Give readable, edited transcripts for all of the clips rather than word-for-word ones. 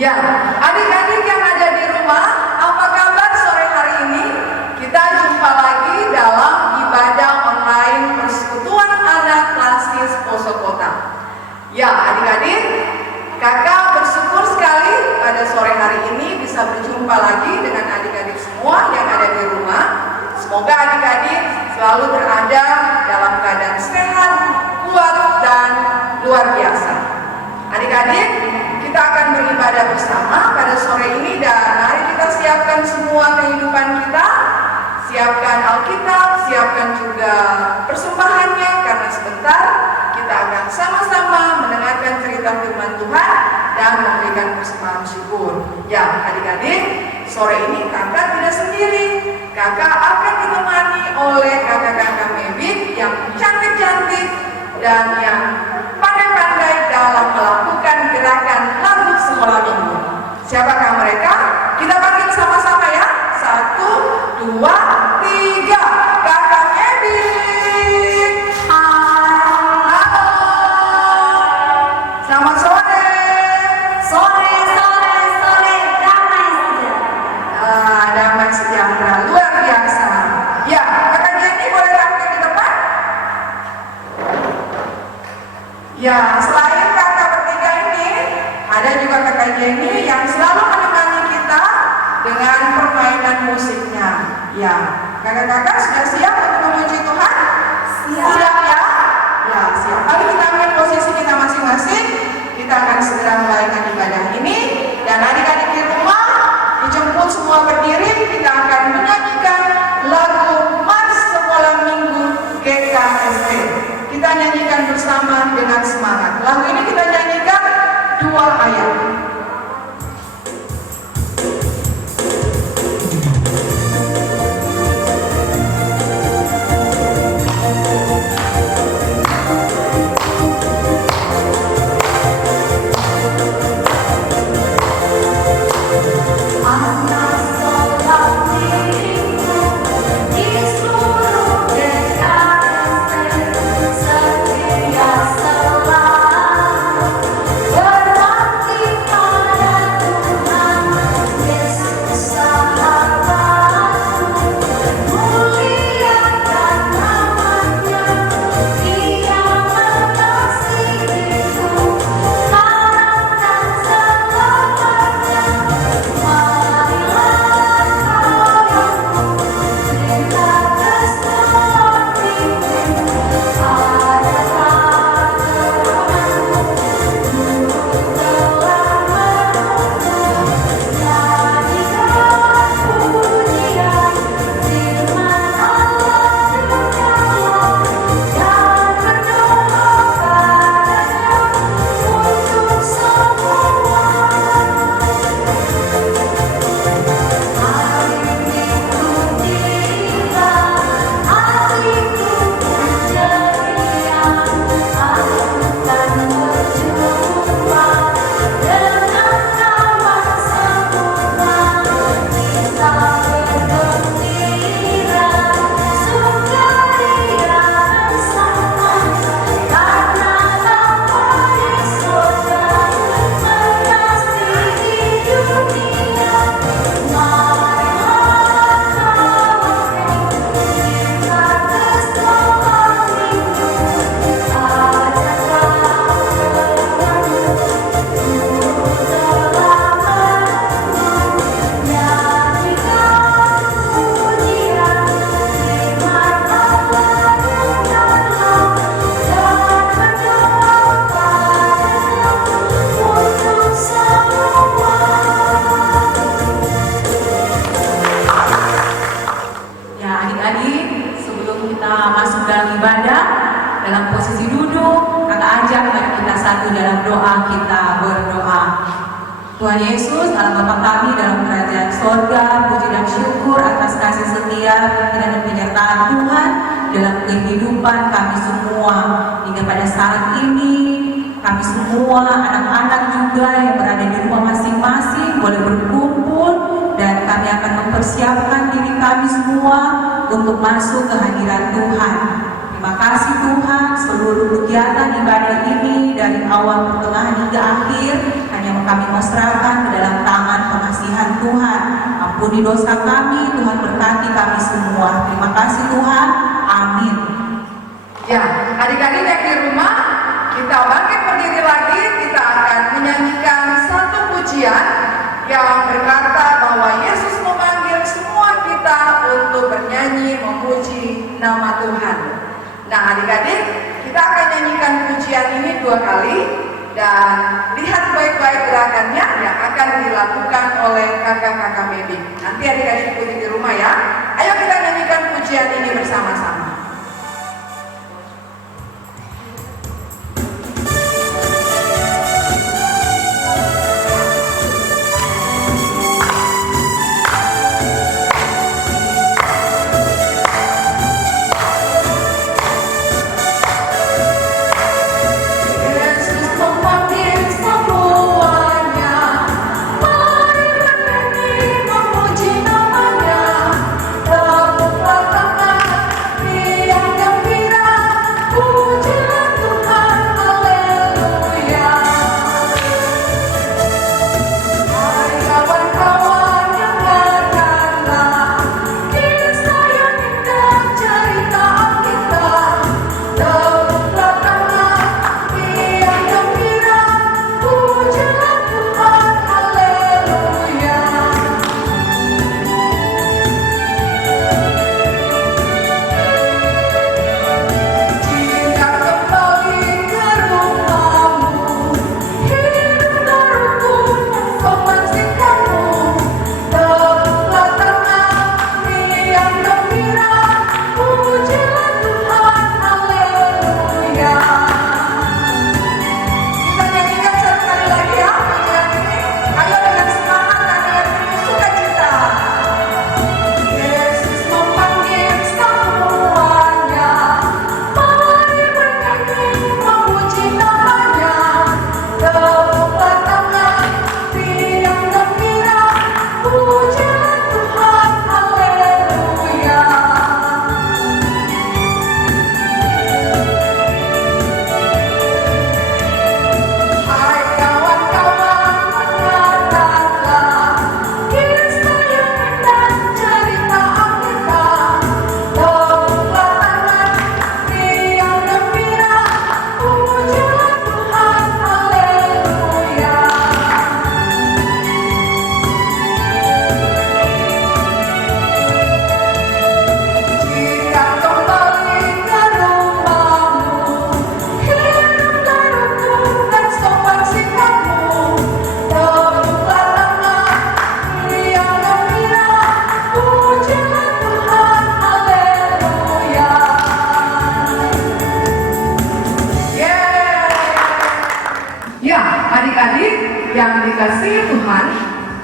Ya, adik-adik yang ada di rumah, apa kabar sore hari ini? Kita jumpa lagi dalam ibadah online Persekutuan Anak Klasis Poso Kota. Ya, adik-adik, kakak bersyukur sekali pada sore hari ini bisa berjumpa lagi dengan adik-adik semua yang ada di rumah. Semoga adik-adik selalu berada dalam keadaan sehat, kuat, dan luar biasa. Adik-adik, kita akan beribadah bersama pada sore ini dan mari kita siapkan semua kehidupan kita, siapkan Alkitab, siapkan juga persembahannya karena sebentar kita akan sama-sama mendengarkan cerita firman Tuhan dan memberikan persembahan syukur. Ya, adik-adik, sore ini kakak tidak sendiri. Kakak akan ditemani oleh kakak-kakak Mebik yang cantik-cantik dan yang pandai-pandai dalam melakukan gerakan lagu sekolah minggu. Siapakah mereka? Kita panggil sama-sama ya. 1, 2, 3. Kakak Mebik. Halo. Selamat sore. Sore, damai sejahtera. Damai sejahtera, luar biasa. Ya, kakak Jenny boleh tampil di depan? Ya, selain kakak bertiga ini, ada juga kakak Jenny yang selalu menemani kita dengan permainan musiknya. Ya, kakak-kakak sudah siap untuk memuji Tuhan? Siap ya? Ya, siap. Mari kita ambil posisi kita masing-masing. Kita akan segera mulaikan ibadah ini. Dan adik-adik di rumah, dijemput semua berdiri. Kita akan menyanyikan lagu Mars Sekolah Minggu GKSD. Kita nyanyikan bersama dengan semangat. Lagu ini kita nyanyikan 2 ayat. Anak sekolah minggu di seluruh GKSD setia selalu berbakti pada Tuhan Yesus sahabatku, muliakan namanya, Dia mengasihiku sekarang dan selamanya. Dalam posisi duduk, kakak ajak mari kita satu dalam doa, kita berdoa. Tuhan Yesus, Allah Bapa kami dalam kerajaan sorga, puji dan syukur atas kasih setia, pimpinan dan penyertaan Tuhan dalam kehidupan kami semua. Hingga pada saat ini, kami semua, anak-anak juga yang berada di rumah masing-masing boleh berkumpul dan kami akan mempersiapkan diri kami semua untuk masuk ke hadirat Tuhan. Terima kasih Tuhan, seluruh kegiatan ibadah ini dari awal, pertengahan hingga akhir hanya kami mau serahkan ke dalam tangan pengasihan Tuhan. Ampuni dosa kami, Tuhan berkati kami semua. Terima kasih Tuhan, amin. Ya, adik-adik yang di rumah, kita bangkit berdiri lagi, kita akan menyanyikan satu pujian yang berkata bahwa Yesus memanggil semua kita untuk bernyanyi memuji nama Tuhan. Nah adik-adik, kita akan nyanyikan pujian ini 2 kali dan lihat baik-baik gerakannya yang akan dilakukan oleh kakak-kakak Medi. Nanti adik-adik ikuti di rumah ya. Ayo kita nyanyikan pujian ini bersama-sama. Yang dikasihi Tuhan,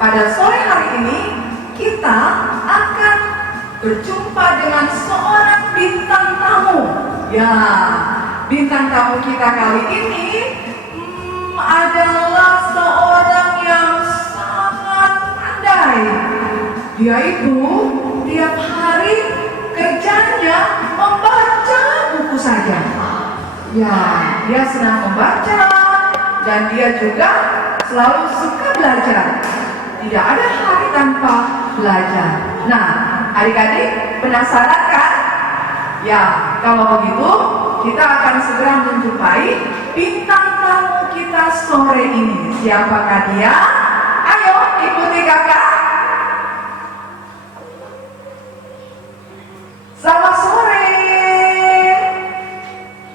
pada sore hari ini kita akan berjumpa dengan seorang bintang tamu. Ya, bintang tamu kita kali ini adalah seorang yang sangat pandai. Dia itu tiap hari kerjanya membaca buku saja. Ya, dia senang membaca dan dia juga selalu suka belajar. Tidak ada hari tanpa belajar. Nah, adik-adik penasaran kan? Ya, kalau begitu kita akan segera menjumpai bintang tamu kita sore ini. Siapakah dia? Ayo ikuti kakak. Selamat sore.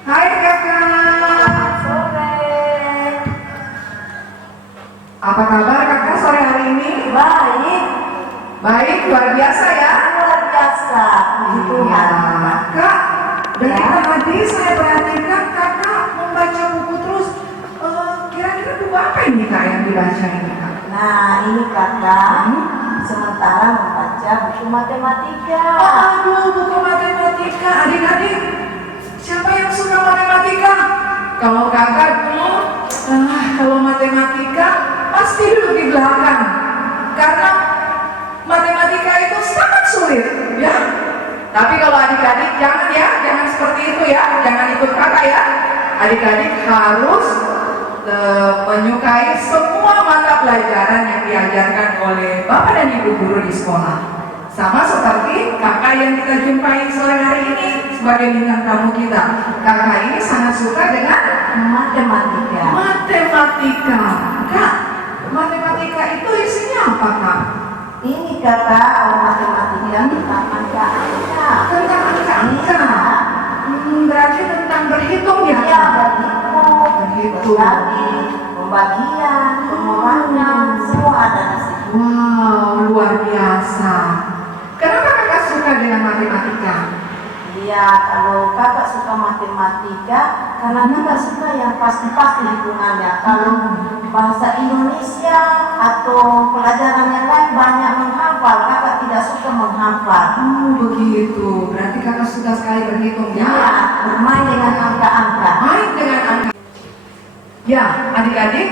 Hai kakak. Selamat sore. Apa kabar kakak sore hari ini? Baik. Baik, luar biasa ya. Luar biasa. Iya, kak. Dari tadi saya perhatikan kakak membaca buku terus. Kira-kira buku apa ini kak yang dibaca ini kak? Nah, ini kakak sementara membaca buku matematika. Aduh, buku matematika. Adik-adik, siapa yang suka matematika? Kalau kakak dulu, kalau matematika pasti duduk di belakang. Karena matematika itu sangat sulit, ya. Tapi kalau adik-adik jangan seperti itu ya, jangan ikut kakak ya. Adik-adik harus menyukai semua mata pelajaran yang diajarkan oleh Bapak dan Ibu guru di sekolah. Sama seperti kakak yang kita jumpai sore hari ini sebagai bintang tamu kita. Kakak ini sangat suka dengan Matematika. matematika. Kak, matematika itu isinya apa, Kak? Ini kakak, kalau matematika tentang angka-angka. Tentang angka-angka. Berarti tentang berhitung ya? Iya, berhitung, berbagi, pembagian, pengurangan, semua ada di situ. Wow, luar biasa. Kenapa kakak suka dengan matematika? Iya, kalau kakak suka matematika, karena kakak suka yang pasti-pasti hitungannya. Kalau bahasa Indonesia atau pelajaran yang lain banyak menghafal, kakak tidak suka menghafal. Begitu. Berarti kakak suka sekali berhitung ya? Iya, bermain dengan angka-angka. Main dengan angka. Ya, adik-adik,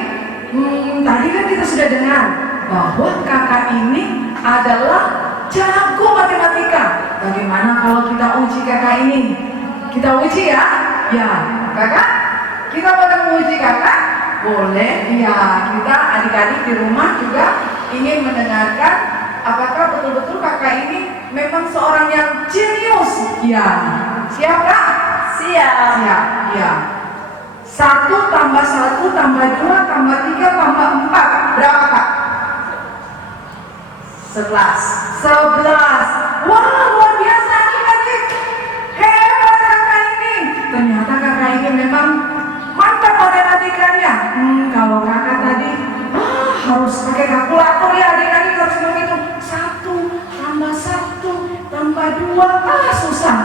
tadi kan kita sudah dengar bahwa kakak ini adalah jago matematika. Bagaimana kalau kita uji kakak ini? Kita uji ya? Ya, kakak, kita pada menguji kakak? Boleh, ya. Kita adik-adik di rumah juga ingin mendengarkan apakah betul-betul kakak ini memang seorang yang jenius. Ya, siap kak? Siap. Siap, ya. 1 tambah 1 tambah 2 tambah 3 tambah 4. Berapa kak? 11. Wah, luar biasa adik-adik. Hebat kakak ini. Ternyata kakak ini memang mantap matematikanya. Kalau kakak tadi harus pakai kalkulator ya adik-adik, harus menghitung 1 tambah 1 tambah 2. Susah.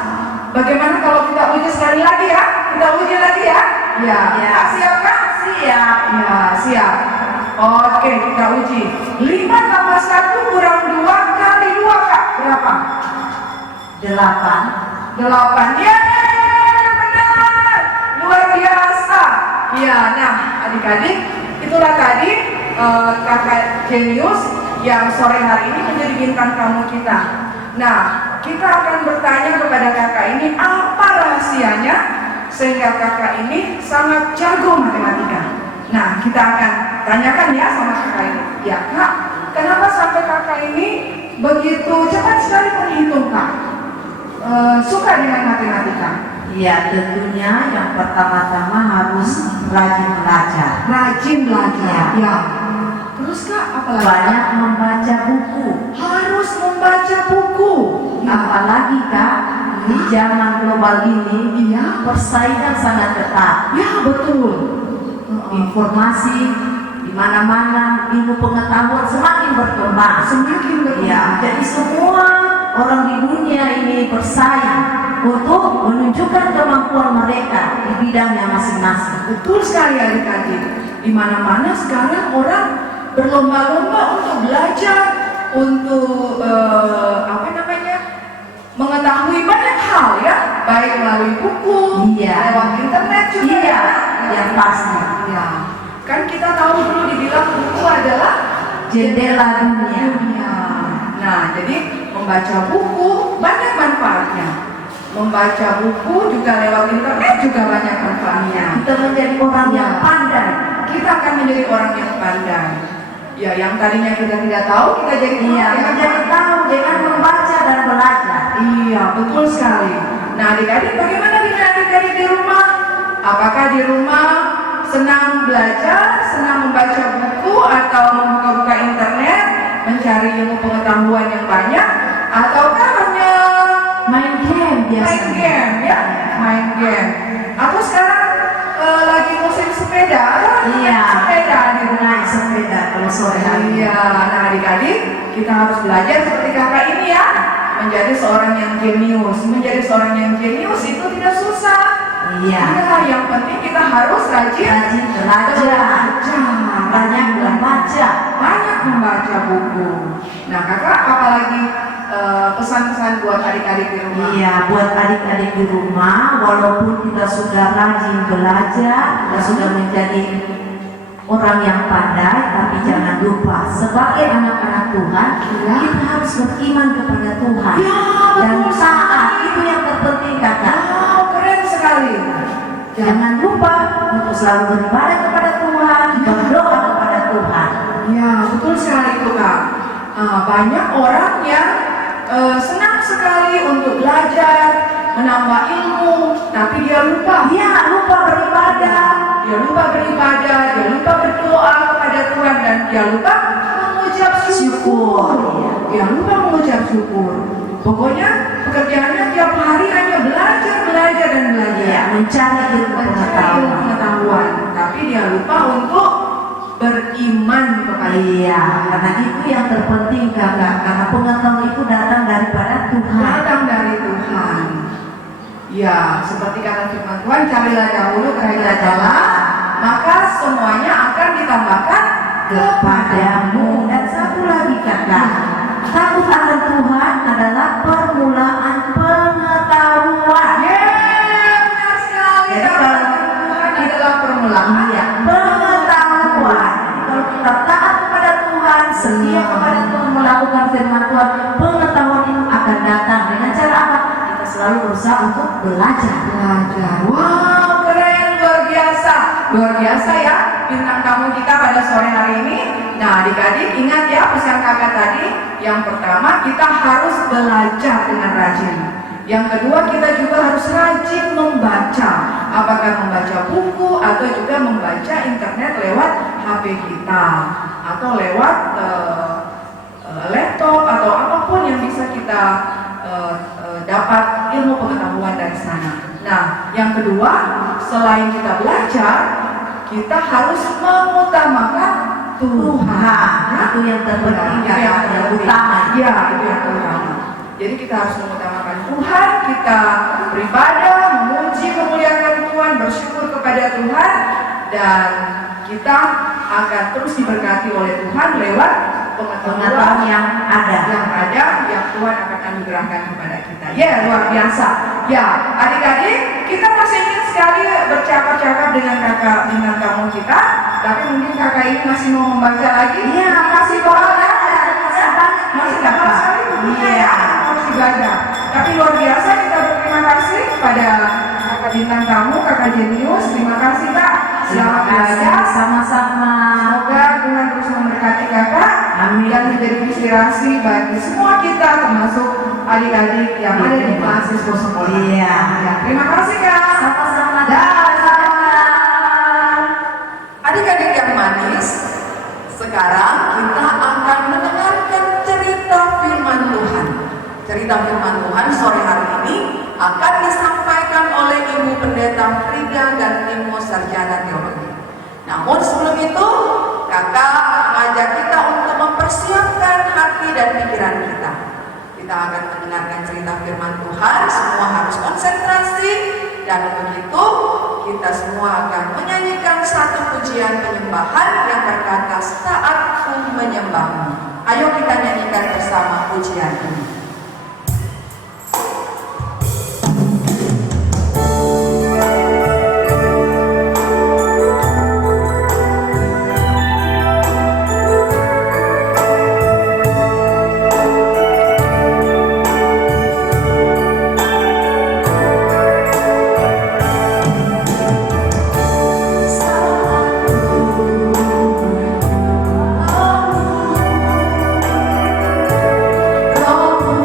Bagaimana kalau kita uji sekali lagi ya? Kita uji lagi ya? Ya. Siap kak? Siap. Ya, siap. Oke, kita uji. 5 tambah 1 kurang 2 kali 2 kak. Berapa? 8. Ya, benar. Luar biasa. Ya, nah adik-adik, itulah tadi kakak jenius yang sore hari ini menjadi bintang tamu kita. Nah, kita akan bertanya kepada kakak ini apa rahasianya sehingga kakak ini sangat jago matematika. Nah, kita akan tanyakan ya sama kakak ini. Ya, Kak, kenapa sampai kakak ini begitu cepat sekali berhitung, Kak? Suka dengan matematika? Iya, tentunya yang pertama-tama harus rajin belajar. Rajin belajar. Ya. Ya. Terus Kak, apa lagi? Banyak membaca buku. Harus membaca buku. Apalagi kak, di zaman global ini, Iya. persaingan sangat ketat. Ya, betul. Informasi di mana-mana, ilmu pengetahuan semakin berkembang. Semakin berkembang. Ya, jadi semua orang di dunia ini bersaing untuk menunjukkan kemampuan mereka di bidangnya masing-masing. Betul sekali adik-adik. Di mana-mana sekarang orang berlomba-lomba untuk belajar, untuk mengetahui banyak hal ya, baik melalui buku, Iya. lewat internet juga. Iya, Ya. yang pasti. Ya. Kan kita tahu dulu dibilang buku adalah Jendela dunia. dunia. Nah, jadi membaca buku banyak manfaatnya. Membaca buku juga lewat internet juga banyak manfaatnya. Kita menjadi orang yang pandai. Kita akan menjadi orang yang pandai. Ya, yang tadinya kita tidak tahu, kita jadi tahu. Iya, Ya. menjadi tahu dengan membaca dan belajar. Iya, betul sekali. Nah, adik-adik, bagaimana dengan adik-adik di rumah? Apakah di rumah senang belajar, senang membaca buku, atau membuka-buka internet, mencari ilmu pengetahuan yang banyak, ataukah hanya Main game main biasanya. game, ya? Main game. Atau sekarang lagi musim sepeda, Iya. sepeda di rumah. Naik sepeda kalau sore hari. Iya, nah adik-adik, kita harus belajar seperti kakak ini ya, menjadi seorang yang jenius. Menjadi seorang yang jenius itu tidak susah. Iya. Nah, yang penting kita harus rajin Rajin belajar. Banyak membaca. banyak membaca buku. Nah, kakak apalagi pesan-pesan buat adik-adik di rumah? Iya, buat adik-adik di rumah, walaupun kita sudah rajin belajar, kita sudah menjadi orang yang pandai, tapi jangan lupa sebagai anak-anak Tuhan, Ya. kita harus beriman kepada Tuhan Ya, dan betul taat. sekali. Itu yang terpenting kakak. Wow, keren sekali. Jangan lupa untuk selalu beribadah kepada Tuhan berdoa kepada Tuhan. Ya, betul sekali itu Kak. Banyak orang yang senang sekali untuk belajar, menambah ilmu, tapi dia lupa. Dia lupa beribadah. Dia lupa beribadah, dia lupa berdoa kepada Tuhan, dan dia lupa mengucap syukur. Dia lupa mengucap syukur. Pokoknya pekerjaannya tiap hari hanya belajar, dan belajar. Ya, mencari ilmu pengetahuan. Tapi dia lupa untuk beriman kepada Iya, karena itu yang terpenting kakak. Karena pengetahuan itu datang daripada Tuhan. datang dari Tuhan. Ya, seperti kata firman Tuhan, carilah dahulu kerajaan Allah, maka semuanya akan ditambahkan Kepadamu. Dan satu lagi kakak, takut akan Tuhan adalah permulaan pengetahuan. Benar sekali. Jadi Takut akan Tuhan adalah permulaan. Iya, pengetahuan. Kalau kita taat kepada Tuhan, setia kepada Tuhan, melakukan firman Tuhan, pengetahuan itu akan datang. Dengan cara apa? Kita selalu berusaha untuk belajar. Wow, keren, luar biasa. Luar biasa ya bintang tamu kita pada sore hari ini. Nah, adik-adik ingat ya pesan kakak tadi. Yang pertama, kita harus belajar dengan rajin. Yang kedua, kita juga harus rajin membaca. Apakah membaca buku atau juga membaca internet lewat HP kita atau lewat laptop atau apapun yang bisa kita dapat ilmu pengetahuan dari sana. Nah, yang kedua, selain kita belajar, kita harus mengutamakan Tuhan. Itu yang terpenting, Ya, yang utama. Ya, itu yang utama. Jadi kita harus mengutamakan Tuhan, kita beribadah, memuji, memuliakan Tuhan, bersyukur kepada Tuhan, dan kita akan terus diberkati oleh Tuhan lewat Pengetahuan yang ada. yang Tuhan akan anugerahkan kepada kita. Ya, luar biasa. Ya, adik-adik, kita masih ingin sekali bercakap-cakap dengan kakak bintang tamu kita, tapi mungkin kakak ini masih mau membaca lagi. Iya, masih belajar. Masih Kakak. banyak sekali bukunya ya, masih belajar. Tapi luar biasa, kita berterima kasih kepada kakak bintang tamu, kakak Jenius. Terima kasih Kak. Selamat belajar. Sama-sama. Semoga Tuhan terus memberkati kakak. Amin. Dan menjadi inspirasi bagi semua kita, termasuk adik-adik yang ada di kelas siswa sekolah. Iya. Ya, terima kasih Kak. Sama-sama. Adik-adik yang manis, sekarang kita akan mendengarkan cerita firman Tuhan. Cerita firman Tuhan sore hari ini akan disampaikan oleh Ibu Pendeta Frida dan Timo Sarjana Teologi. Namun sebelum itu, kakak mengajak kita untuk mempersiapkan hati dan pikiran kita. Kita akan mendengarkan cerita firman Tuhan, semua harus konsentrasi, dan begitu kita semua akan menyanyikan satu pujian penyembahan yang berkata, "Saat ku menyembahmu." Ayo kita nyanyikan bersama pujian ini. Roh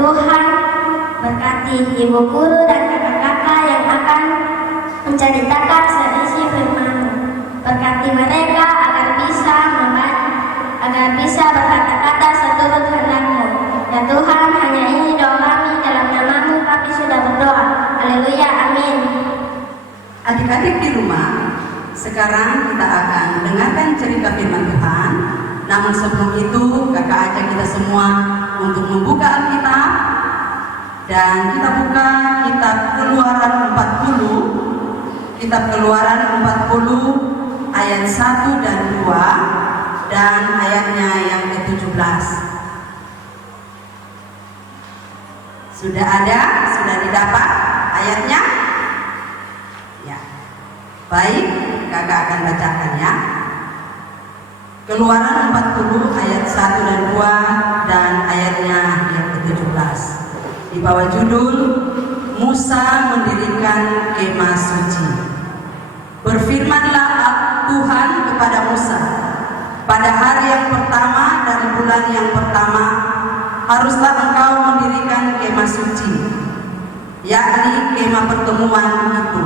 Tuhan berkati ibu guru dan kakak-kakak yang akan menceritakan seisi firman. Berkati mereka agar bisa berkata-kata seturut kehendak-Mu. Ya Tuhan, hanya ini doa kami, dalam nama-Mu kami sudah berdoa. Haleluya, amin. Adik-adik di rumah, sekarang kita akan mendengarkan cerita firman Tuhan. Namun sebelum itu, kakak ajak kita semua untuk membuka Alkitab. Dan kita buka kitab Keluaran 40. Kitab Keluaran 40 ayat 1 dan 2 dan ayatnya yang ke-17. Sudah ada? Sudah didapat ayatnya? Ya. Baik, kakak akan bacakan ya. Keluaran 40 ayat 1 dan 2 dan ayatnya yang ke-17. Di bawah judul Musa mendirikan kemah suci. Berfirmanlah Tuhan kepada Musa, pada hari yang pertama dari bulan yang pertama haruslah engkau mendirikan kemah suci, yakni kemah pertemuan itu.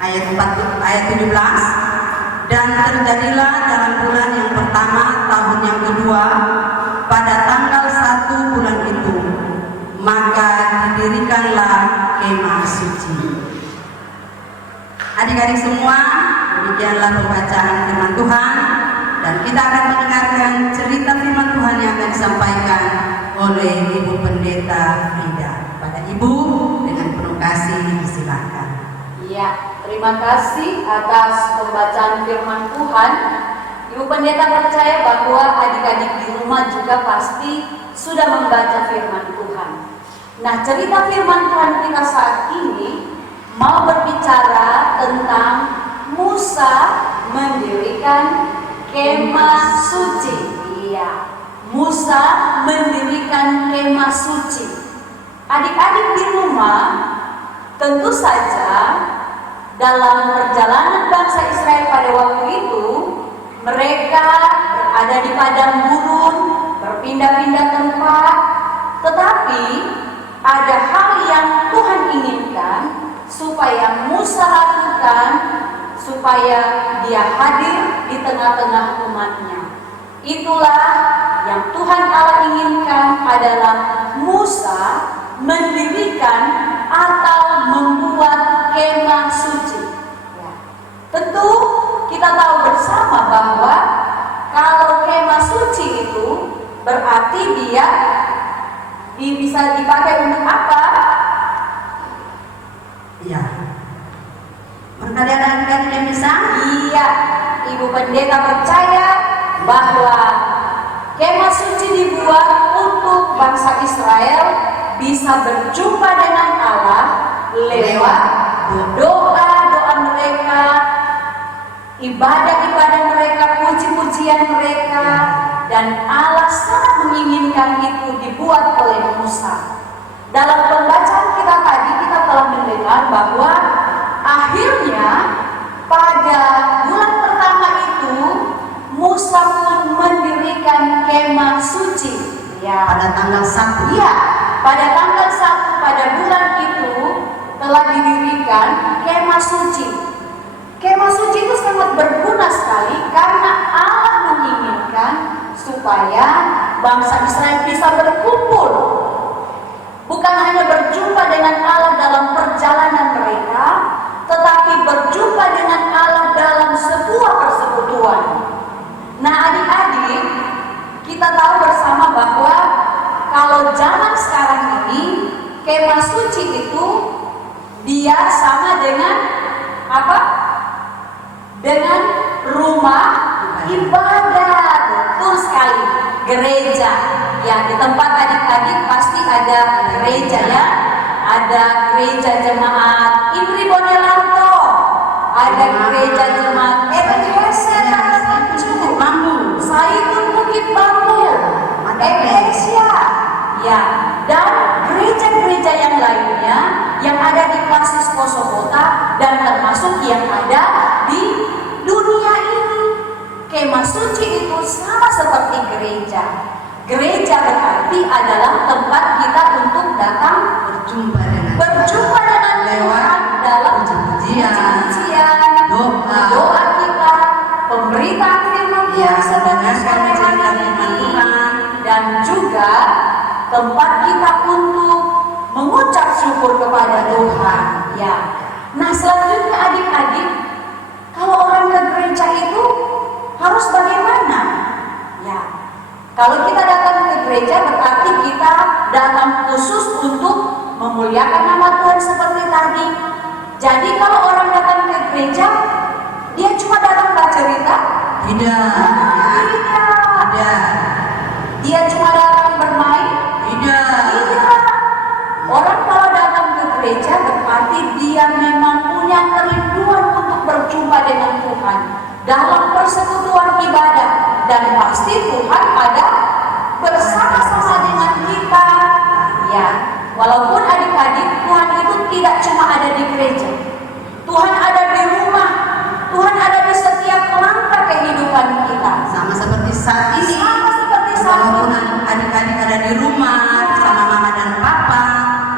Ayat 17. Dan terjadilah dalam bulan yang pertama tahun yang kedua pada tanggal 1 bulan itu, maka didirikanlah kemah suci. Adik-adik semua, demikianlah pembacaan firman Tuhan, dan kita akan mendengarkan cerita firman Tuhan yang akan disampaikan oleh Ibu Pendeta Frida. Pada Ibu dengan penuh kasih disilakan. Ya, terima kasih atas pembacaan firman Tuhan. Ibu Pendeta percaya bahwa adik-adik di rumah juga pasti sudah membaca firman Tuhan. Nah, cerita firman Tuhan kita saat ini mau berbicara tentang Musa mendirikan kemah suci. Iya, Musa mendirikan kemah suci. Adik-adik di rumah, tentu saja dalam perjalanan bangsa Israel pada waktu itu, mereka berada di padang gurun, berpindah-pindah tempat, tetapi ada hal yang Tuhan inginkan supaya Musa lakukan, supaya dia hadir di tengah-tengah umatnya. Itulah yang Tuhan Allah inginkan adalah Musa mendirikan atau membuat kemah suci. Ya. Tentu kita tahu bersama bahwa kalau kemah suci itu berarti dia bisa dipakai untuk apa? Iya. Barangkali ada adik-adik yang bisa? Iya, Ibu Pendeta percaya bahwa kemah suci dibuat untuk bangsa Israel bisa berjumpa dengan Allah lewat doa-doa mereka, ibadah-ibadah mereka, puji-pujian mereka, dan Allah sangat menginginkan itu dibuat oleh Musa. Dalam pembacaan kita tadi kita telah mendengar bahwa akhirnya pada bulan pertama itu Musa pun mendirikan kemah suci. Ya, Pada tanggal 1. ya, pada tanggal 1 pada bulan itu telah didirikan kemah suci. Kemah suci itu sangat berguna sekali karena Allah menginginkan supaya bangsa Israel bisa berkumpul. Bukan hanya berjumpa dengan Allah dalam perjalanan mereka, tetapi berjumpa dengan Allah dalam sebuah persekutuan. Nah, adik-adik, kita tahu bersama bahwa kalau zaman sekarang ini kemah suci itu dia sama dengan apa? Dengan rumah ibadah. Betul sekali, gereja. Ya, di tempat adik-adik pasti ada gereja ya. Ada gereja jemaat Imri Bonelanto, ada gereja jemaat Bambu, Saitun Bukit Bambu, Eklesia, ya, dan gereja-gereja yang lainnya yang ada di Klasis Poso Kota dan termasuk yang ada di dunia ini. Kemah suci itu sama seperti gereja. Gereja berarti adalah tempat kita untuk datang berjumpa dengan Tuhan dalam puji-pujian, doa kita, pemberitaan firman Tuhan sebagai cerita firman Tuhan, dan juga tempat kita untuk mengucap syukur kepada Tuhan. Ya. Nah, selanjutnya adik-adik, kalau orang ke gereja itu harus bagaimana? Ya. Kalau kita datang ke gereja berarti kita datang khusus untuk memuliakan nama Tuhan seperti tadi. Jadi kalau orang datang ke gereja, dia cuma datang baca cerita? Tidak. Dia cuma datang bermain? Tidak. Orang kalau datang ke gereja berarti dia memang punya kerinduan untuk berjumpa dengan Tuhan dalam persekutuan ibadah, dan pasti Tuhan ada bersama-sama dengan kita. Ya, walaupun adik-adik, Tuhan itu tidak cuma ada di gereja. Tuhan ada di rumah. Tuhan ada di setiap langkah kehidupan kita. Sama seperti saat ini. Walaupun adik-adik ada di rumah bersama mama dan papa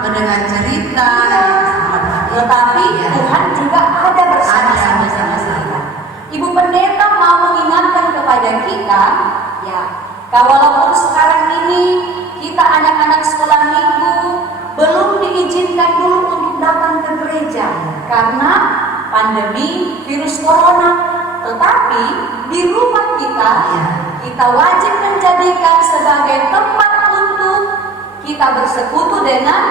mendengar cerita, tetapi Tuhan juga ada bersama-sama kita. Ibu pendeta mau mengingatkan kepada kita, ya, walaupun sekarang ini kita anak-anak sekolah minggu belum diizinkan dulu untuk datang ke gereja karena pandemi virus corona, tetapi di rumah kita wajib menjadikan sebagai tempat untuk kita bersekutu dengan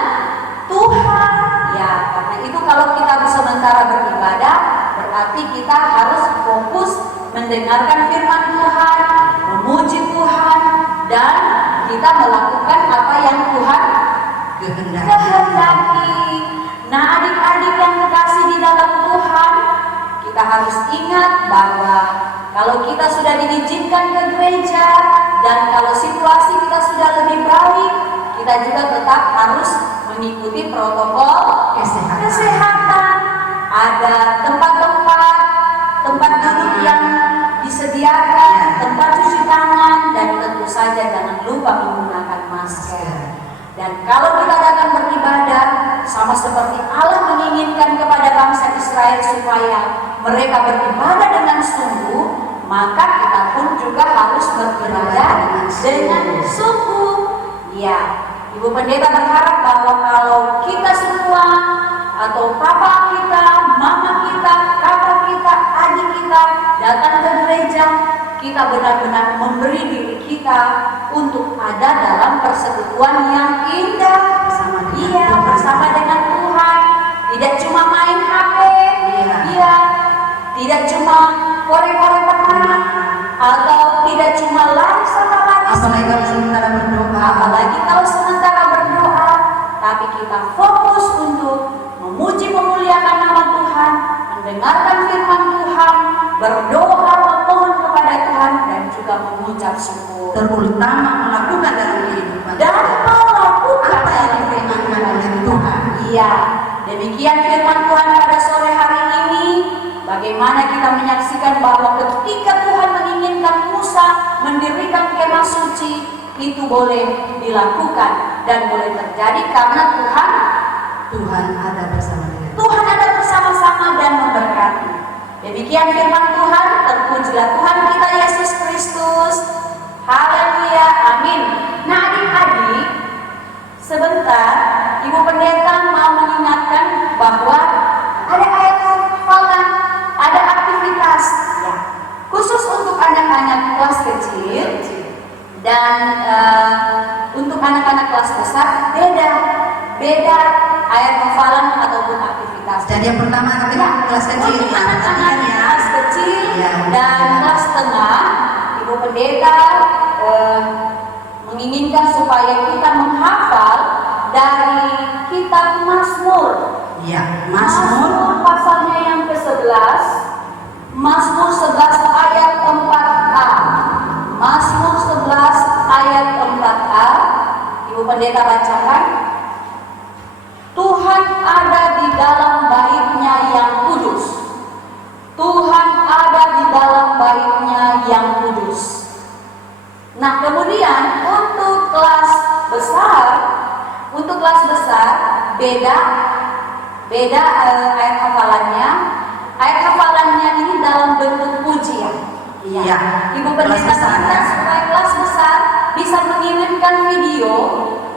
Tuhan. Ya, karena itu kalau kita sementara beribadah, berarti kita harus fokus mendengarkan firman Tuhan, memuji Tuhan, dan kita melakukan apa yang Tuhan kehendaki. Nah, adik-adik yang terkasih di dalam Tuhan, kita harus ingat bahwa kalau kita sudah diizinkan ke gereja dan kalau situasi kita sudah lebih baik, kita juga tetap harus mengikuti protokol kesehatan. Ada tempat duduk yang disediakan, tempat cuci tangan, dan tentu saja jangan lupa menggunakan masker. Dan kalau kita datang beribadah, sama seperti Allah menginginkan kepada bangsa Israel supaya mereka beribadah dengan sungguh, maka kita pun juga harus beribadah dengan sungguh. Ya, Ibu Pendeta berharap bahwa kalau kita semua atau papa kita, mama kita, kakak kita, adik kita datang ke gereja, kita benar-benar memberi diri kita untuk ada dalam persekutuan yang indah bersama dengan Tuhan. Tidak cuma main HP, tidak cuma korek-korek tangan, atau tidak cuma live sama apalagi kalau sementara berdoa, tapi kita fokus untuk memuji memuliakan nama Tuhan, mendengarkan firman Tuhan, berdoa memohon kepada Tuhan, dan juga mengucap syukur. Terutama melakukan dalam kehidupan Dan melakukan apa yang difirmankan oleh Tuhan. Iya, demikian firman Tuhan pada sore hari ini. Bagaimana kita menyaksikan bahwa ketika Tuhan menginginkan Musa mendirikan kemah suci, itu boleh dilakukan dan boleh terjadi karena Tuhan ada bersama dengan Tuhan ada bersama-sama dan memberkati. Demikian firman Tuhan. Terpujilah Tuhan kita Yesus Kristus. Haleluya, amin. Nah, adik-adik, sebentar Ibu Pendeta mau mengingatkan bahwa ada ayat hafalan, ada aktivitas, ya, khusus untuk anak-anak kelas kecil, dan untuk anak-anak kelas besar beda ayat hafalan ataupun aktivitas. Jadi yang pertama kelas kecil, untuk anak-anak kelas kecil dan kelas tengah, Ibu Pendeta menginginkan supaya kita menghafal dari kitab Mazmur. Ya, Mazmur pasalnya yang ke-11, Mazmur 11 ayat 4a. Mazmur 11 ayat 4a. Ibu Pendeta bacakan. Tuhan ada di dalam baitnya yang kudus. Tuhan ada di dalam baitnya yang kudus. Nah, kemudian untuk kelas besar beda ayat hafalannya. Ayat hafalannya ini dalam bentuk pujian. Iya. Ibu pendeta kita supaya kelas besar bisa mengirimkan video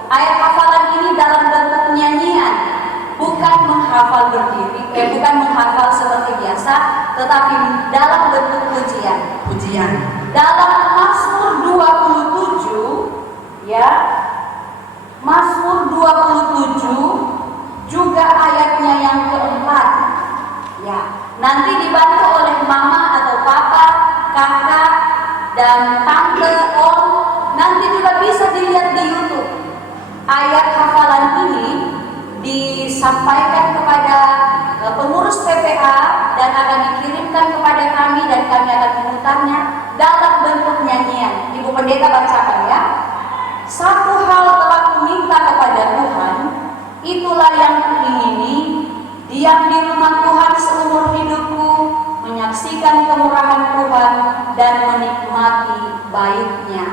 ayat hafalan ini dalam bentuk nyanyian, bukan menghafal berdiri, bukan menghafal seperti biasa, tetapi dalam bentuk pujian. Dalam Mazmur 27, ya, Mazmur 27 juga ayatnya yang keempat, ya. Nanti dibantu oleh mama atau papa, kakak, dan tante, om. Nanti juga bisa dilihat di YouTube. Ayat hafalan ini disampaikan kepada pengurus PPA dan akan dikirimkan kepada kami dan kami akan memutarnya dalam bentuk nyanyian. Ibu pendeta bacakan ya. Satu hal telah kuminta kepada Tuhan, itulah yang kuingini, diam di rumah Tuhan seumur hidupku, menyaksikan kemurahan Tuhan dan menikmati baiknya.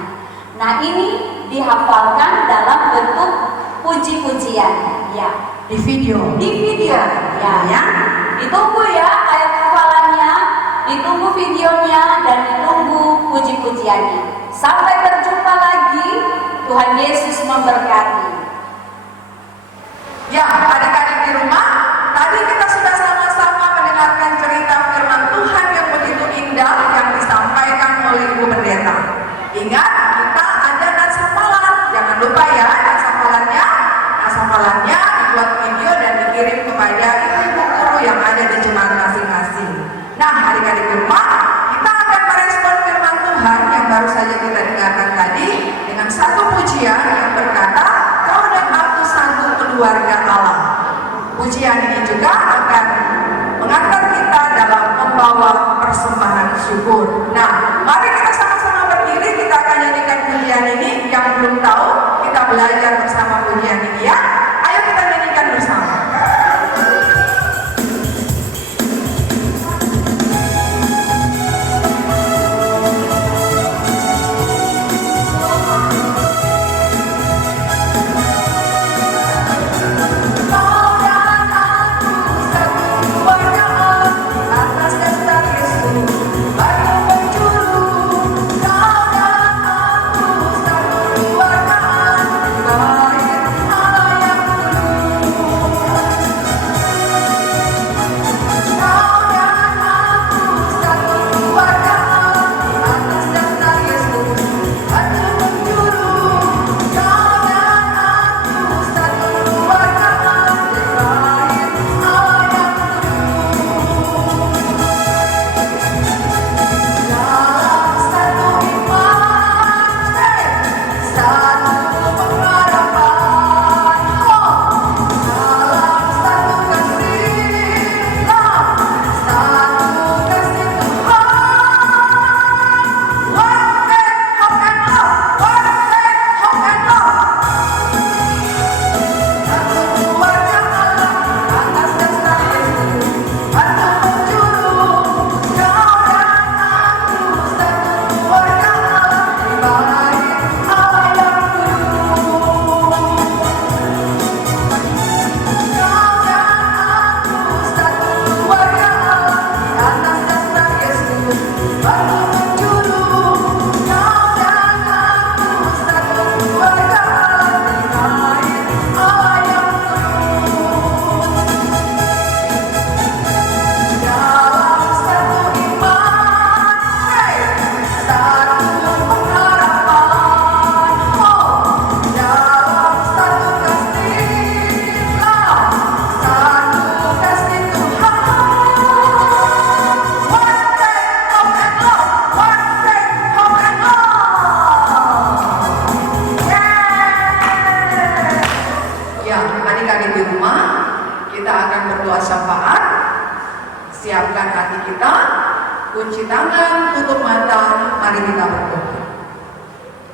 Nah, ini dihafalkan dalam bentuk puji-pujian, ya. Di video. Ya. Ditunggu ya ayat hafalannya, ditunggu videonya, dan ditunggu puji-pujiannya. Sampai berjumpa lagi. Tuhan Yesus memberkati. Ya, adik-adik di rumah, tadi kita sudah sama-sama mendengarkan cerita firman Tuhan yang begitu indah yang disampaikan oleh Ibu Pendeta. Ingat, kita ada nas hafalan. Jangan lupa ya, nas hafalannya dibuat video dan dikirim kepada ibu-ibu guru yang ada di jemaat masing-masing. Nah, adik-adik di rumah, kita akan merespon firman Tuhan yang baru saja kita dengarkan tadi dengan satu pujian yang berkata, "Kau dan aku satu keluarga Allah." Pujian ini juga akan mengantar kita dalam membawa persembahan syukur. Nah, mari kita sama-sama berdiri, kita akan nyanyikan pujian ini. Yang belum tahu, kita belajar bersama pujian ini ya. Ayo kita nyanyikan bersama. Siapkan hati kita, kunci tangan, tutup mata, mari kita berdoa.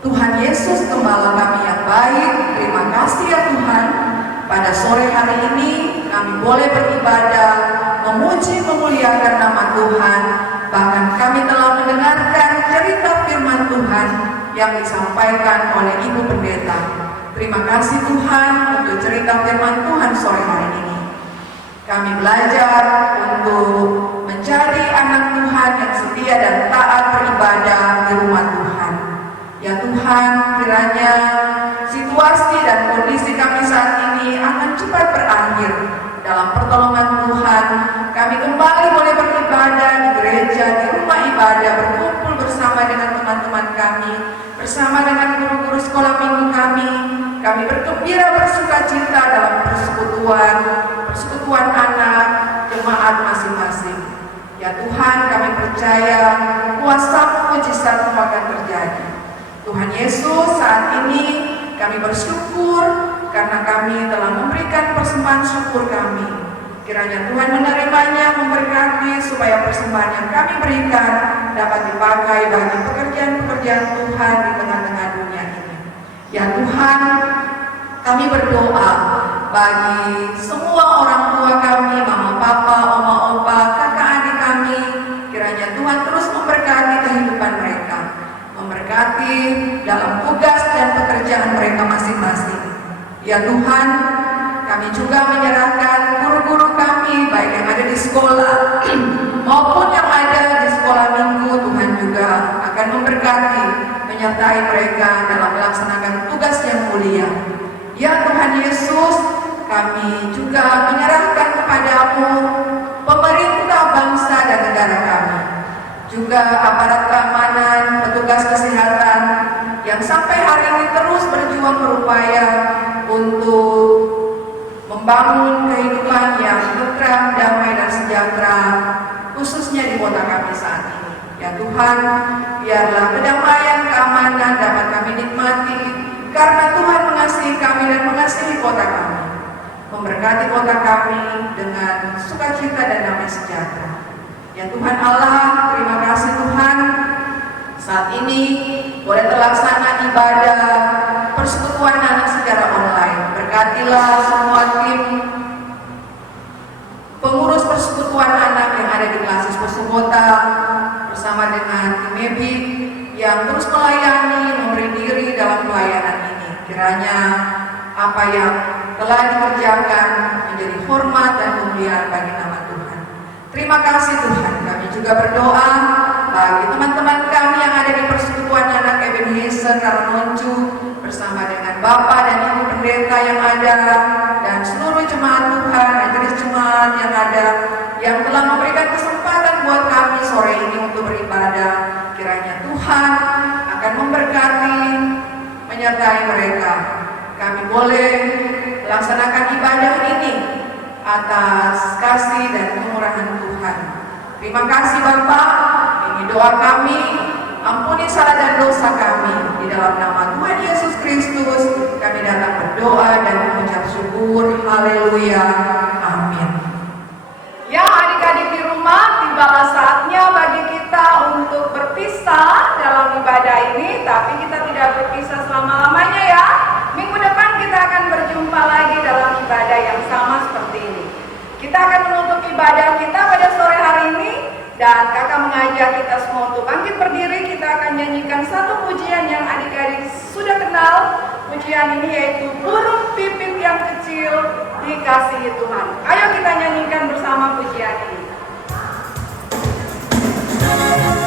Tuhan Yesus, Gembala kami yang baik, terima kasih ya Tuhan. Pada sore hari ini kami boleh beribadah, memuji, memuliakan nama Tuhan. Bahkan kami telah mendengarkan cerita firman Tuhan yang disampaikan oleh Ibu Pendeta. Terima kasih Tuhan untuk cerita firman Tuhan sore hari ini. Kami belajar untuk menjadi anak Tuhan yang setia dan taat beribadah di rumah Tuhan. Ya Tuhan, kiranya situasi dan kondisi kami saat ini akan cepat berakhir. Dalam pertolongan Tuhan, kami kembali boleh beribadah di gereja, di rumah ibadah, berkumpul bersama dengan teman-teman kami, bersama dengan guru-guru sekolah minggu kami. Kami bergembira bersuka cita dalam persekutuan anak, jemaat masing-masing. Ya Tuhan, kami percaya kuasa mujizat-Mu akan terjadi. Tuhan Yesus, saat ini kami bersyukur karena kami telah memberikan persembahan syukur kami. Kiranya Tuhan menerimanya, memberkati supaya persembahan yang kami berikan dapat dipakai bagi pekerjaan-pekerjaan Tuhan di tengah-tengah dunia ini. Ya Tuhan, kami berdoa bagi semua orang tua kami, mama, papa, oma, opa, kakak, adik kami. Kiranya Tuhan terus memberkati kehidupan mereka, memberkati dalam tugas dan pekerjaan mereka masing-masing. Ya Tuhan, kami juga menyerahkan guru-guru kami, baik yang ada di sekolah maupun yang ada di sekolah minggu. Tuhan juga akan memberkati, menyertai mereka dalam melaksanakan tugas yang mulia. Ya Tuhan Yesus, kami juga menyerahkan kepadamu pemerintah bangsa dan negara kami, juga aparat keamanan, petugas kesehatan yang sampai hari ini terus berjuang berupaya untuk membangun kehidupan yang tentram, damai dan sejahtera, khususnya di kota kami saat ini. Ya Tuhan, biarlah kedamaian, keamanan dapat kami nikmati karena Tuhan mengasihi kami dan mengasihi kota kami, memberkati kota kami dengan sukacita dan damai sejahtera. Ya Tuhan Allah, terima kasih Tuhan, saat ini boleh terlaksana ibadah persekutuan anak secara online. Berkatilah semua tim pengurus persekutuan anak yang ada di Klasis Posokota bersama dengan tim MEBI yang terus melayani, memberi diri dalam pelayanan ini. Kiranya apa yang telah dikerjakan menjadi hormat dan kemuliaan bagi nama Tuhan. Terima kasih Tuhan. Kami juga berdoa bagi teman-teman kami yang ada di persekutuan anak Ebenezer Karanoncu bersama dengan Bapak dan Ibu Pendeta yang ada dan seluruh jemaat Tuhan, majelis jemaat yang ada yang telah memberikan kesempatan buat kami sore ini untuk beribadah. Kiranya Tuhan akan memberkati, menyertai mereka. Kami boleh melaksanakan ibadah ini atas kasih dan kemurahan Tuhan. Terima kasih Bapak. Ini doa kami. Ampuni salah dan dosa kami. Di dalam nama Tuhan Yesus Kristus kami datang berdoa dan mengucap syukur. Haleluya. Amin. Ya adik-adik di rumah, tibalah saatnya bagi kita untuk berpisah dalam ibadah ini. Tapi kita tidak berpisah selama-lamanya ya. Minggu depan kita akan berjumpa lagi dalam ibadah yang sama seperti ini. Kita akan menutup ibadah kita pada sore hari ini. Dan kakak mengajak kita semua untuk bangkit berdiri. Kita akan nyanyikan satu pujian yang adik-adik sudah kenal. Pujian ini yaitu burung pipit yang kecil dikasihi Tuhan. Ayo kita nyanyikan bersama pujian ini. Kasih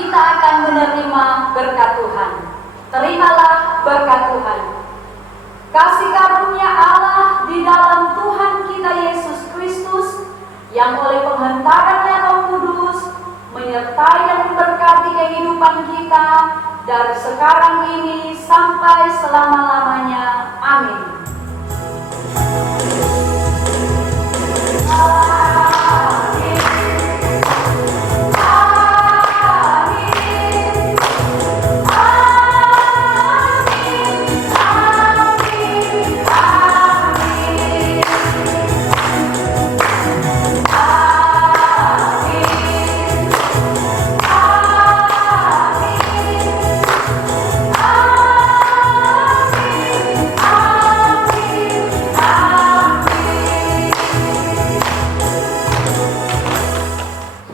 kita akan menerima berkat Tuhan. Terimalah berkat Tuhan. Kasih karunia Allah di dalam Tuhan kita Yesus Kristus yang oleh penghantarannya Roh Kudus menyertai dan memberkati kehidupan kita dari sekarang ini sampai selama-lamanya. Amin.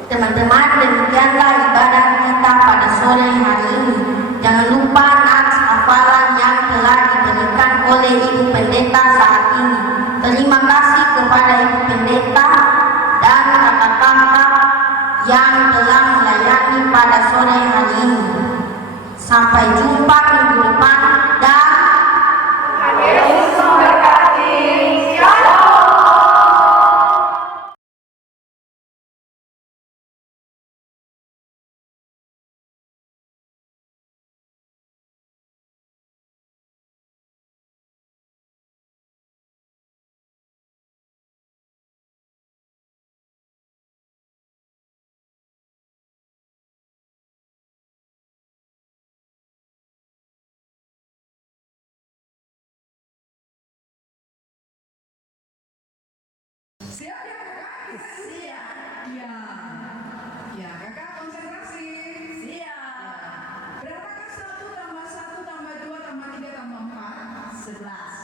Teman-teman, demikianlah ibadah kita pada sore hari ini. Jangan lupa nats hafalan yang telah diberikan oleh Ibu Pendeta saat ini. Terima kasih kepada Ibu Pendeta dan kakak-kakak yang telah melayani pada sore hari ini. Sampai jumpa minggu depan dan Tuhan Yesus memberkati. Siap ya kakak? Siap. Iya. Ya kakak konsentrasi. Siap. Berapakah 1 tambah 1 tambah 2 tambah 3 tambah 4? 11.